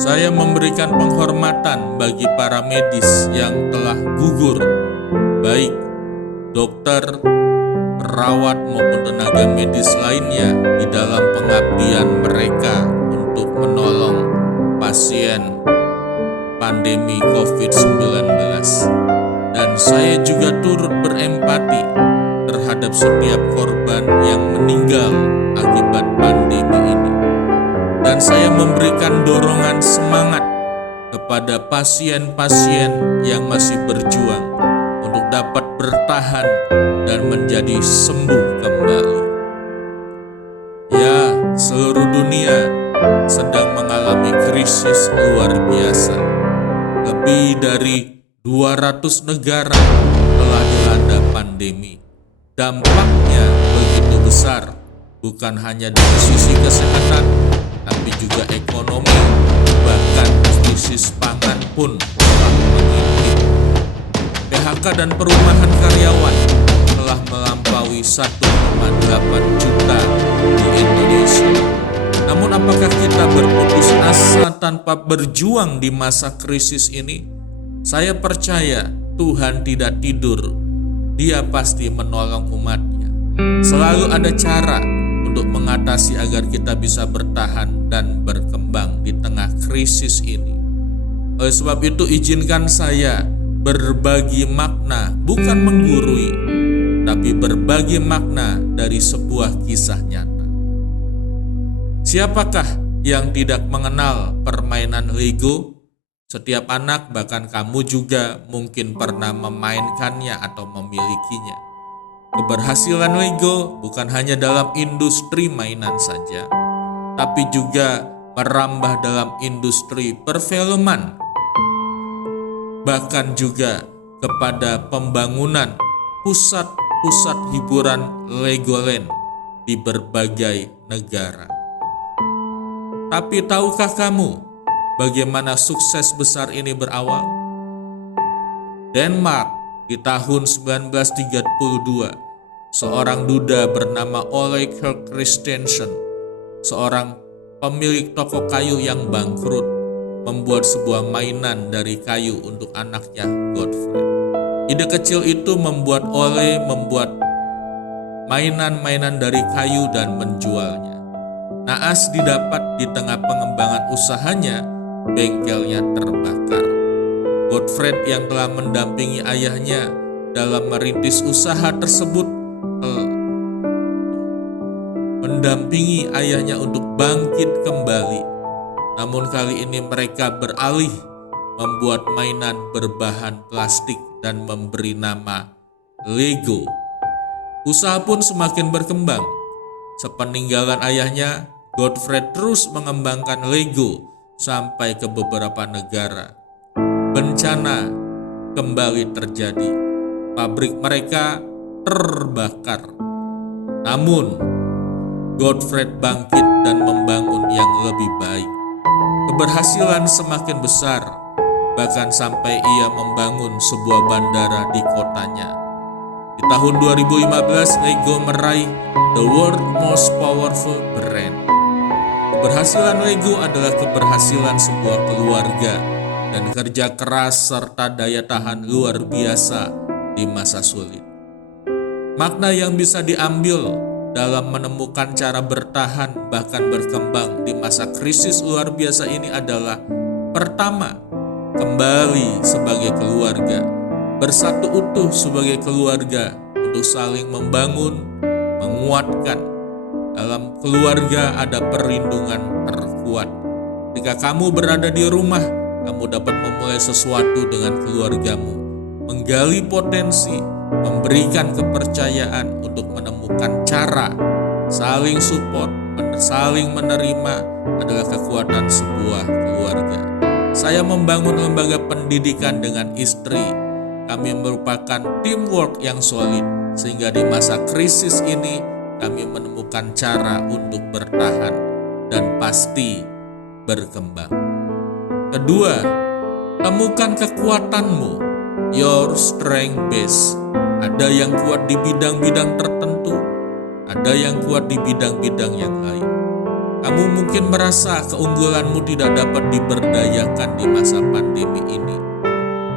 Saya memberikan penghormatan bagi para medis yang telah gugur, baik dokter, perawat maupun tenaga medis lainnya di dalam pengabdian mereka untuk menolong pasien pandemi COVID-19. Dan saya juga turut berempati terhadap setiap korban yang meninggal akibat pandemi ini. Dan saya memberikan dorongan semangat kepada pasien-pasien yang masih berjuang untuk dapat bertahan dan menjadi sembuh kembali. Ya, seluruh dunia sedang mengalami krisis luar biasa. Lebih dari 200 negara telah dilanda pandemi. Dampaknya begitu besar, bukan hanya dari sisi kesehatan, tapi juga ekonomi, bahkan krisis pangan pun telah mengintip. PHK dan perumahan karyawan telah melampaui 1,8 juta di Indonesia. Namun apakah kita berputus asa tanpa berjuang di masa krisis ini? Saya percaya Tuhan tidak tidur. Dia pasti menolong umatnya. Selalu ada cara untuk mengatasi agar kita bisa bertahan dan berkembang di tengah krisis ini. Oleh sebab itu izinkan saya berbagi makna, bukan menggurui, tapi berbagi makna dari sebuah kisah nyata. Siapakah yang tidak mengenal permainan Lego? Setiap anak, bahkan kamu juga mungkin pernah memainkannya atau memilikinya. Keberhasilan Lego bukan hanya dalam industri mainan saja, tapi juga merambah dalam industri perfilman, bahkan juga kepada pembangunan pusat-pusat hiburan Legoland di berbagai negara. Tapi tahukah kamu bagaimana sukses besar ini berawal? Denmark di tahun 1932, seorang duda bernama Ole Kirk Christensen, seorang pemilik toko kayu yang bangkrut, membuat sebuah mainan dari kayu untuk anaknya Godfrey. Ide kecil itu membuat Ole membuat mainan-mainan dari kayu dan menjualnya. Naas didapat di tengah pengembangan usahanya, bengkelnya terbakar. Godfrey yang telah mendampingi ayahnya dalam merintis usaha tersebut mendampingi ayahnya untuk bangkit kembali. Namun kali ini mereka beralih membuat mainan berbahan plastik dan memberi nama Lego. Usaha pun semakin berkembang. Sepeninggalan ayahnya, Godfrey terus mengembangkan Lego sampai ke beberapa negara. Bencana kembali terjadi. Pabrik mereka terbakar. Namun, Godfrey bangkit dan membangun yang lebih baik. Keberhasilan semakin besar, bahkan sampai ia membangun sebuah bandara di kotanya. Di tahun 2015, Lego meraih The World Most Powerful Brand. Keberhasilan Lego adalah keberhasilan sebuah keluarga dan kerja keras serta daya tahan luar biasa di masa sulit. Makna yang bisa diambil dalam menemukan cara bertahan bahkan berkembang di masa krisis luar biasa ini adalah: pertama, kembali sebagai keluarga, bersatu utuh sebagai keluarga untuk saling membangun, menguatkan. Dalam keluarga ada perlindungan terkuat. Jika kamu berada di rumah, kamu dapat memulai sesuatu dengan keluargamu, menggali potensi, memberikan kepercayaan untuk menemukan cara, saling support, saling menerima adalah kekuatan sebuah keluarga. Saya membangun lembaga pendidikan dengan istri. Kami merupakan teamwork yang solid, sehingga di masa krisis ini kami menemukan cara untuk bertahan dan pasti berkembang. Kedua, temukan kekuatanmu, your strength base. Ada yang kuat di bidang-bidang tertentu, ada yang kuat di bidang-bidang yang lain. Kamu mungkin merasa keunggulanmu tidak dapat diberdayakan di masa pandemi ini.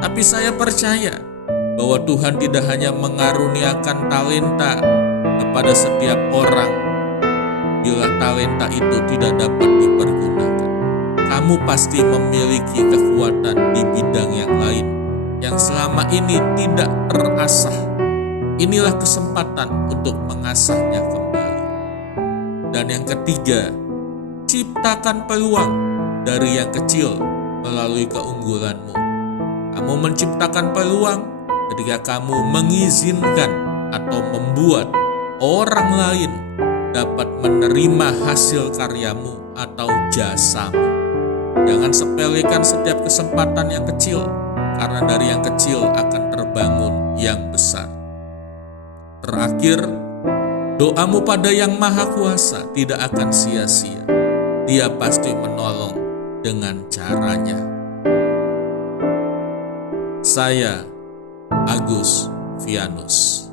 Tapi saya percaya bahwa Tuhan tidak hanya mengaruniakan talenta kepada setiap orang bila talenta itu tidak dapat dipergunakan. Kamu pasti memiliki kekuatan di bidang yang lain yang selama ini tidak terasah. Inilah kesempatan untuk mengasahnya kembali. Dan yang ketiga, ciptakan peluang dari yang kecil melalui keunggulanmu. Kamu menciptakan peluang ketika kamu mengizinkan atau membuat orang lain dapat menerima hasil karyamu atau jasamu. Jangan sepelekan setiap kesempatan yang kecil, karena dari yang kecil akan terbangun yang besar. Terakhir, doamu pada Yang Maha Kuasa tidak akan sia-sia. Dia pasti menolong dengan caranya. Saya, Agus Vianus.